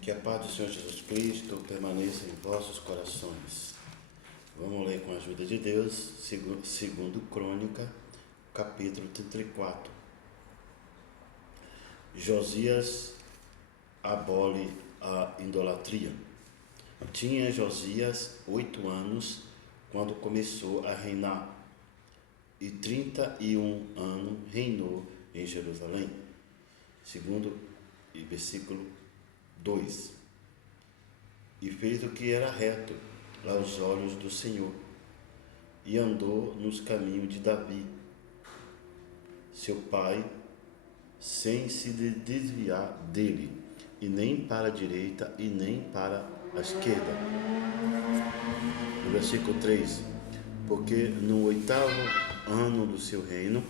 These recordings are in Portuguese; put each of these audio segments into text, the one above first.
Que a paz do Senhor Jesus Cristo permaneça em vossos corações. Vamos ler com a ajuda de Deus, segundo Crônica, capítulo 34. Josias abole a idolatria. Tinha Josias 8 anos quando começou a reinar, e 31 anos reinou em Jerusalém. Segundo e versículo 2. E fez o que era reto aos olhos do Senhor, e andou nos caminhos de Davi, seu pai, sem se desviar dele, e nem para a direita e nem para a esquerda. No versículo 3: porque no 8º ano do seu reino,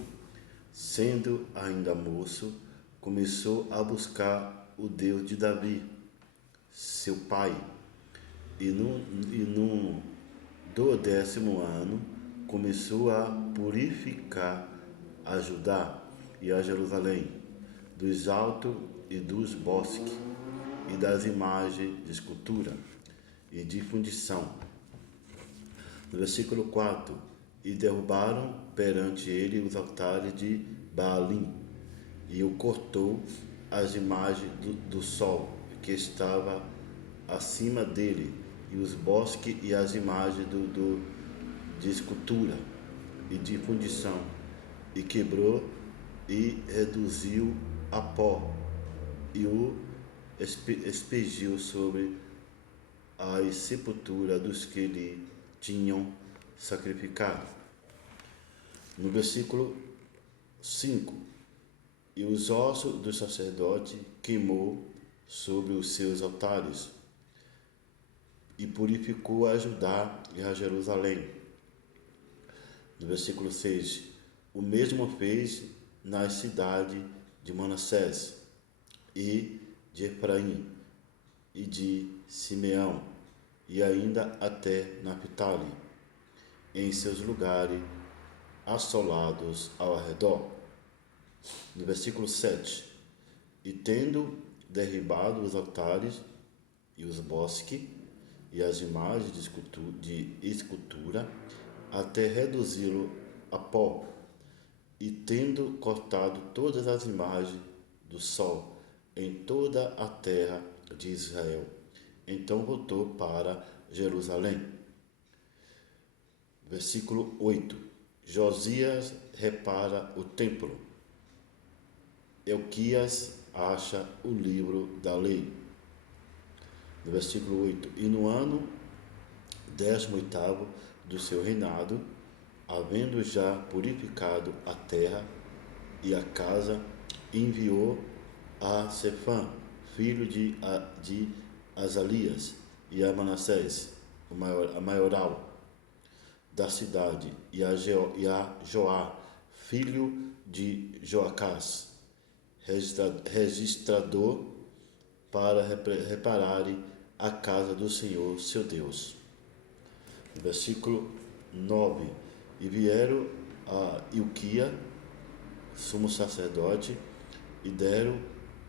sendo ainda moço, começou a buscar o Deus de Davi, seu pai, e no 12º ano começou a purificar a Judá e a Jerusalém dos altos e dos bosques e das imagens de escultura e de fundição. No versículo 4: e derrubaram perante ele os altares de Baalim, e o cortou as imagens do sol que estava acima dele, e os bosques e as imagens de escultura e de fundição, e quebrou e reduziu a pó, e o expeliu sobre as sepulturas dos que lhe tinham sacrificado. No versículo 5: e os ossos do sacerdote queimou sobre os seus altares, e purificou a Judá e a Jerusalém. No versículo 6: o mesmo fez nas cidades de Manassés, e de Efraim, e de Simeão, e ainda até Naphtali, em seus lugares assolados ao redor. No versículo 7: e tendo derribado os altares e os bosques e as imagens de escultura, até reduzi-lo a pó, e tendo cortado todas as imagens do sol em toda a terra de Israel, então voltou para Jerusalém. Versículo 8: Josias repara o templo. Elquias acha o livro da lei. No versículo 8: e no ano 18º do seu reinado, havendo já purificado a terra e a casa, enviou a Sefã, filho de Azalias, e a Manassés, a maioral da cidade, e a Joá, filho de Joacás, registrador, para repararem a casa do Senhor seu Deus. Versículo 9: e vieram a Ilquia, sumo sacerdote, e deram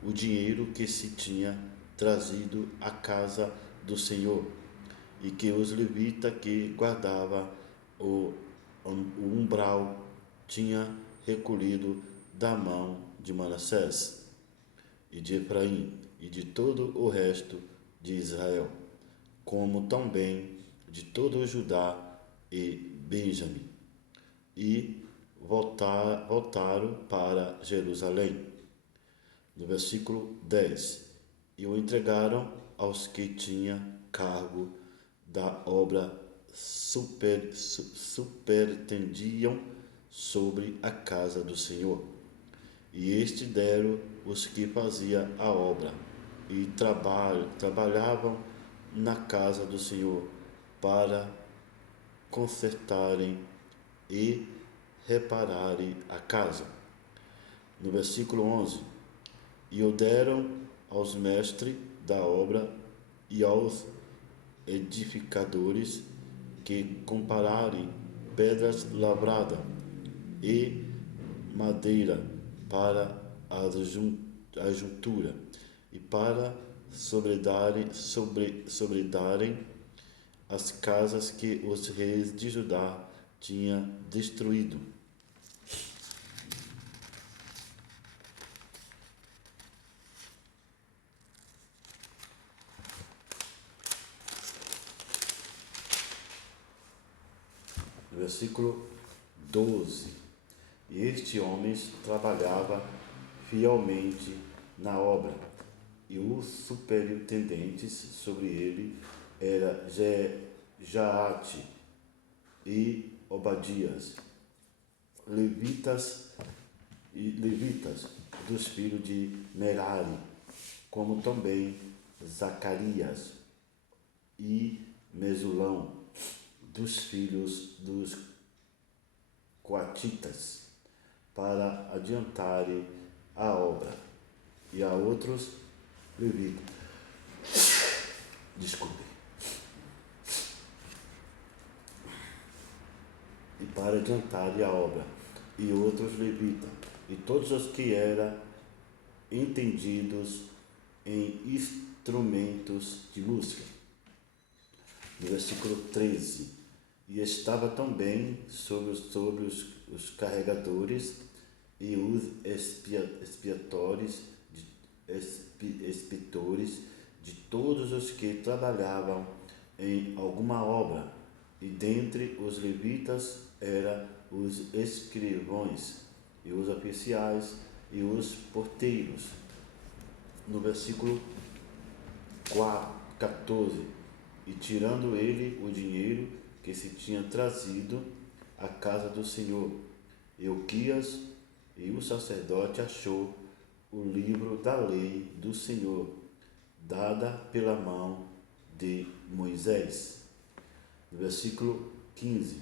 o dinheiro que se tinha trazido à casa do Senhor, e que os levitas que guardavam o umbral tinha recolhido da mão de Manassés e de Efraim e de todo o resto de Israel, como também de todo o Judá e Benjamim, e voltaram para Jerusalém. No versículo 10: e o entregaram aos que tinham cargo da obra, supertendiam sobre a casa do Senhor. E este deram os que faziam a obra e trabalhavam na casa do Senhor, para consertarem e repararem a casa. No versículo 11: e o deram aos mestres da obra e aos edificadores que compararem pedras lavradas e madeira para a juntura, e para sobredarem as casas que os reis de Judá tinham destruído. Versículo 12. E este homem trabalhava fielmente na obra, e os superintendentes sobre ele era Jaate e Obadias, levitas dos filhos de Merari, como também Zacarias e Mesulão, dos filhos dos coatitas, para adiantarem a obra, e a outros levitas. Desculpe. E para adiantarem a obra, e outros levitas, e todos os que eram entendidos em instrumentos de música. No versículo 13. E estava também sobre os carregadores e os expetores de todos os que trabalhavam em alguma obra, e dentre os levitas eram os escrivãos e os oficiais e os porteiros. No versículo 14. E tirando ele o dinheiro que se tinha trazido à casa do Senhor, Euquias e o sacerdote achou o livro da lei do Senhor, dada pela mão de Moisés. No versículo 15.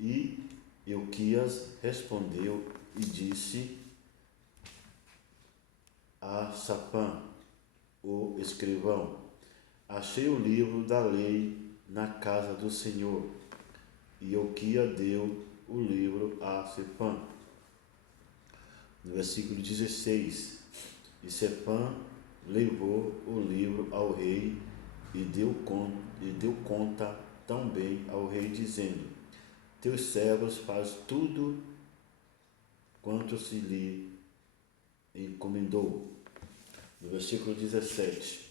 E Euquias respondeu e disse a Safã, o escrivão: achei o livro da lei na casa do Senhor. E Euquias deu o livro a Safã. No versículo 16. E Safã levou o livro ao rei e deu conta também ao rei, dizendo: teus servos fazem tudo quanto se lhe encomendou. No versículo 17.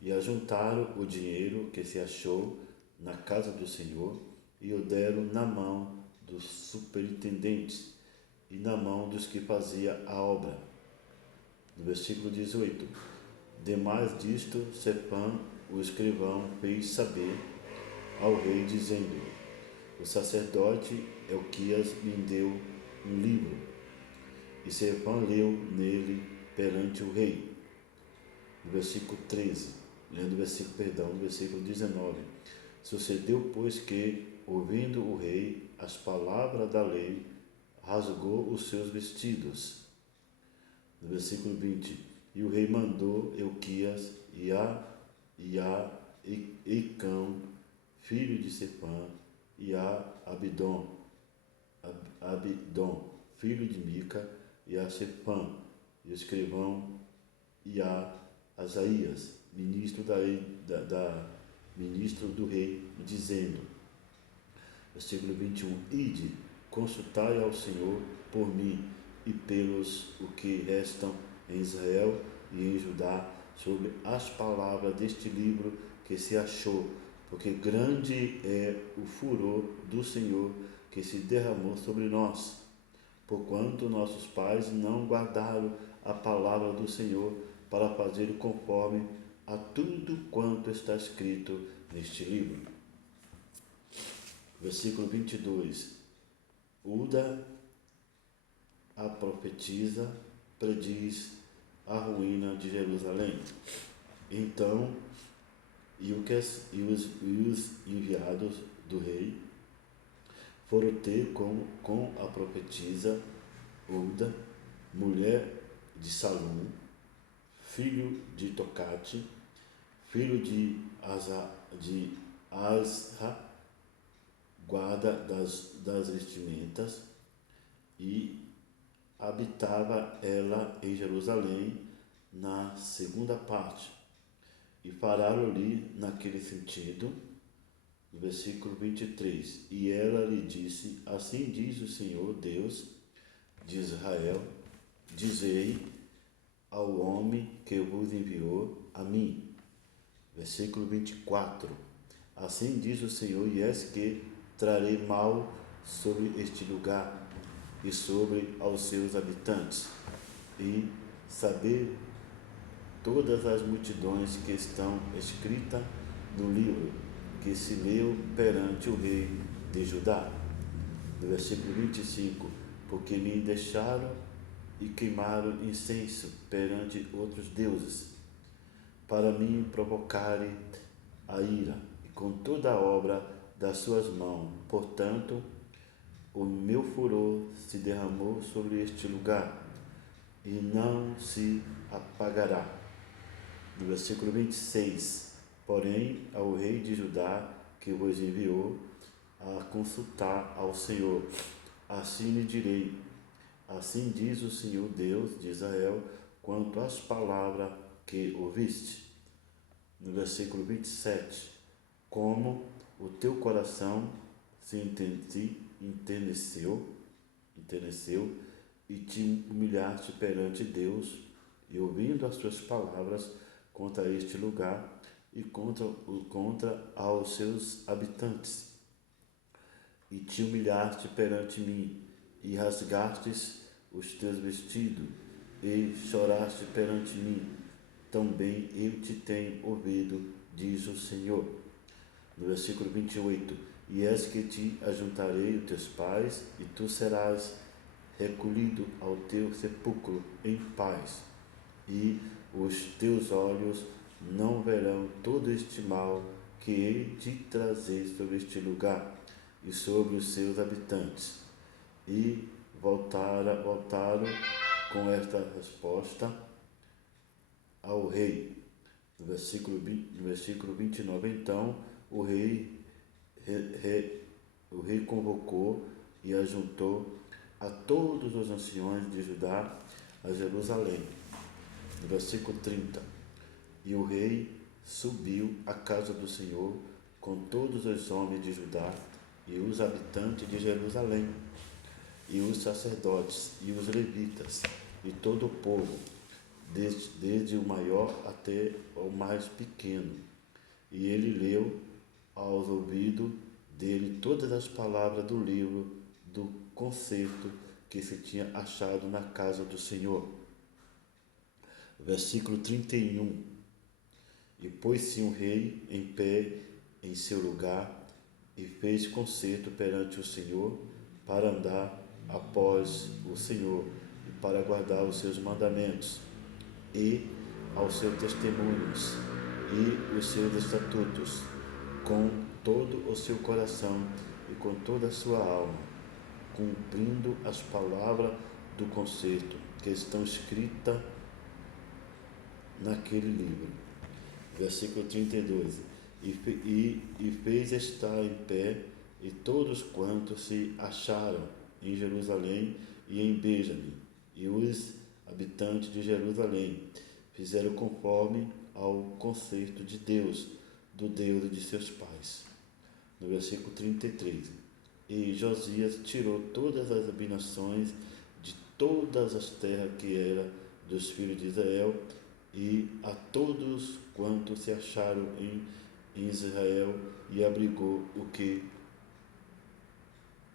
E ajuntaram o dinheiro que se achou na casa do Senhor e o deram na mão dos superintendentes e na mão dos que faziam a obra. No versículo 18. Demais disto, Safã, o escrivão, fez saber ao rei, dizendo: o sacerdote Euquias me deu um livro. E Safã leu nele perante o rei. No versículo 13. No versículo 19. Sucedeu, pois, que, ouvindo o rei as palavras da lei, rasgou os seus vestidos. No versículo 20. E o rei mandou Euquias e a Eicão, filho de Safã, e a Abidom, filho de Mica, e a Safã, e o escrivão, e a Asaías, ministro do rei, dizendo, versículo 21, ide, consultai ao Senhor por mim e pelos o que restam em Israel e em Judá, sobre as palavras deste livro que se achou, porque grande é o furor do Senhor que se derramou sobre nós, porquanto nossos pais não guardaram a palavra do Senhor para fazer conforme a tudo quanto está escrito neste livro. Versículo 22. Uda, a profetisa, prediz a ruína de Jerusalém. Então, Ilquias e os enviados do rei foram ter com a profetisa Uda, mulher de Salum, filho de Tocate, filho de Asra, guarda das vestimentas, e habitava ela em Jerusalém na segunda parte. E falaram-lhe naquele sentido, no versículo 23. E ela lhe disse: assim diz o Senhor Deus de Israel, dizei ao homem que vos enviou a mim. Versículo 24. Assim diz o Senhor, e eis que trarei mal sobre este lugar e sobre aos seus habitantes, e saber todas as multidões que estão escritas no livro que se leu perante o rei de Judá. No versículo 25, porque me deixaram e queimaram incenso perante outros deuses, para me provocarem a ira, e com toda a obra das suas mãos. Portanto, o meu furor se derramou sobre este lugar, e não se apagará. No versículo 26, porém, ao rei de Judá, que vos enviou a consultar ao Senhor, assim lhe direi: assim diz o Senhor Deus de Israel, quanto às palavras que ouviste. No versículo 27, como o teu coração se enterneceu e te humilhaste perante Deus, e ouvindo as tuas palavras contra este lugar e contra aos seus habitantes, e te humilhaste perante mim, e rasgastes os teus vestidos, e choraste perante mim, também eu te tenho ouvido, diz o Senhor. No versículo 28, e eis que te ajuntarei os teus pais, e tu serás recolhido ao teu sepulcro em paz, e os teus olhos não verão todo este mal que hei de trazer sobre este lugar e sobre os seus habitantes. E voltaram com esta resposta ao rei. No versículo 29, então, o rei convocou e ajuntou a todos os anciões de Judá a Jerusalém. No versículo 30, e o rei subiu à casa do Senhor com todos os homens de Judá e os habitantes de Jerusalém, e os sacerdotes e os levitas, e todo o povo, desde o maior até o mais pequeno. E ele leu aos ouvidos dele todas as palavras do livro do concerto que se tinha achado na casa do Senhor. Versículo 31. E pôs-se um rei em pé em seu lugar, e fez concerto perante o Senhor, para andar após o Senhor, e para guardar os seus mandamentos, e aos seus testemunhos, e os seus estatutos, com todo o seu coração e com toda a sua alma, cumprindo as palavras do concerto que estão escritas naquele livro. Versículo 32. E fez estar em pé e todos quantos se acharam em Jerusalém e em Benjamim, e os habitantes de Jerusalém fizeram conforme ao concerto de Deus, do Deus de seus pais. No versículo 33. E Josias tirou todas as abominações de todas as terras que era dos filhos de Israel, e a todos quantos se acharam em Israel, e abrigou o que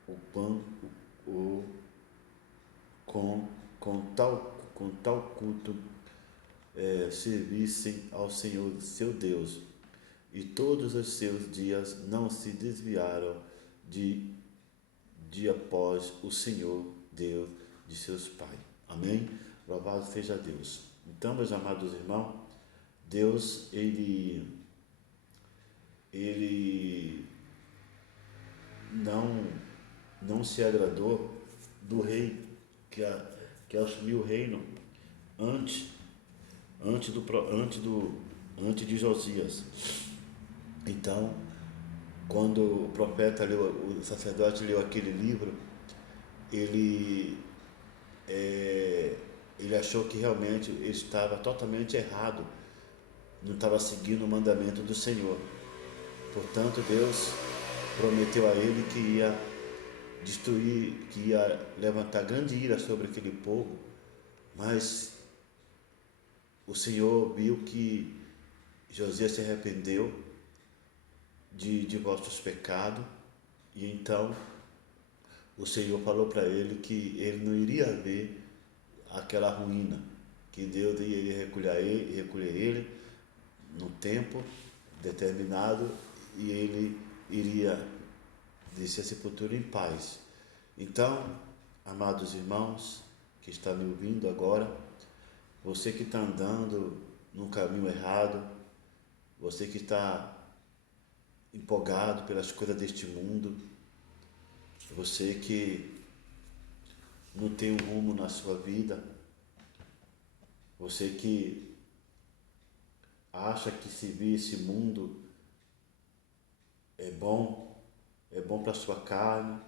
o pão com tal culto servissem ao Senhor seu Deus, e todos os seus dias não se desviaram de após o Senhor Deus de seus pais. Amém? Louvado seja Deus. Então, meus amados irmãos, Deus, ele não se agradou do rei que assumiu o reino antes de Josias. Então, quando o profeta leu, o sacerdote leu aquele livro, ele achou que realmente ele estava totalmente errado não estava seguindo o mandamento do Senhor. Portanto, Deus prometeu a ele que ia destruir, que ia levantar grande ira sobre aquele povo, mas o Senhor viu que Josias se arrependeu de vossos pecados, e então o Senhor falou para ele que ele não iria ver aquela ruína, que Deus iria recolher ele no tempo determinado, e ele iria descer a sepultura em paz. Então, amados irmãos que estão me ouvindo agora, você que está andando no caminho errado, você que está empolgado pelas coisas deste mundo, você que não tem um rumo na sua vida, você que acha que servir esse mundo é bom para a sua carne,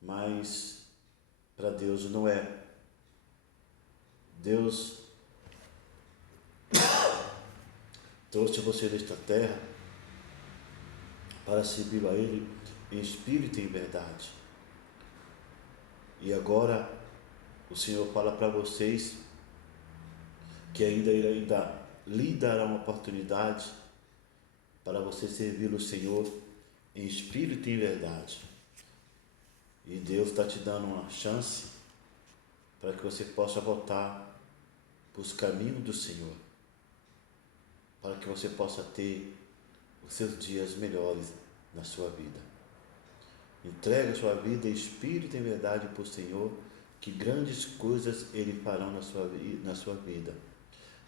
mas para Deus não é. Deus trouxe você desta terra para servir a Ele em espírito e em verdade. E agora o Senhor fala para vocês que ainda lhe dará uma oportunidade para você servir o Senhor em espírito e em verdade. E Deus está te dando uma chance para que você possa voltar para os caminhos do Senhor, para que você possa ter os seus dias melhores na sua vida. Entregue a sua vida em espírito e em verdade para o Senhor, que grandes coisas Ele fará na sua vida,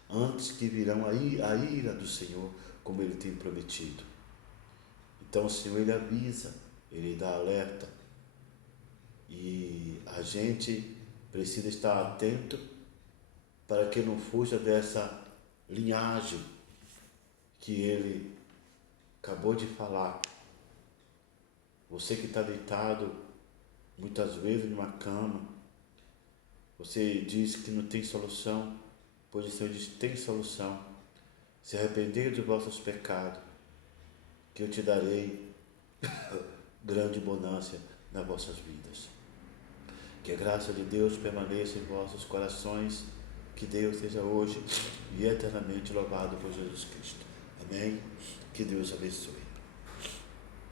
antes que virão a ira do Senhor, como Ele tem prometido. Então o Senhor, Ele avisa, Ele dá alerta, e a gente precisa estar atento para que não fuja dessa linhagem que Ele acabou de falar. Você que está deitado muitas vezes numa cama, você diz que não tem solução, pois o Senhor diz: tem solução. Se arrepender de vossos pecados, que eu te darei grande bonança nas vossas vidas. Que a graça de Deus permaneça em vossos corações, que Deus seja hoje e eternamente louvado por Jesus Cristo. Amém? Que Deus abençoe.